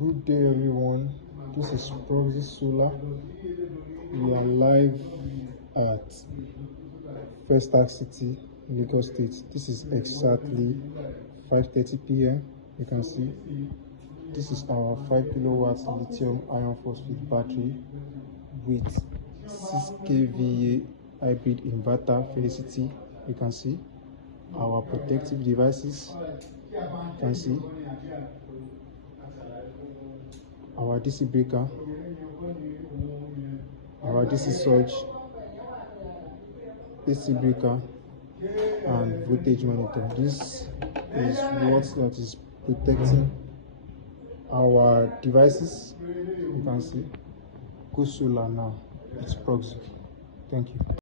Good day everyone, this is Proxy Solar. We are live at Festac City, Lagos State. This is exactly 5:30 p.m. You can see this is our 5 kilowatts lithium iron phosphate battery with 6 kVA hybrid inverter Felicity. You can see our protective devices. You can see our DC breaker, our DC surge, AC breaker, and voltage monitor. This is what that is protecting our devices. You can see. Go solar now. It's Proxy. Thank you.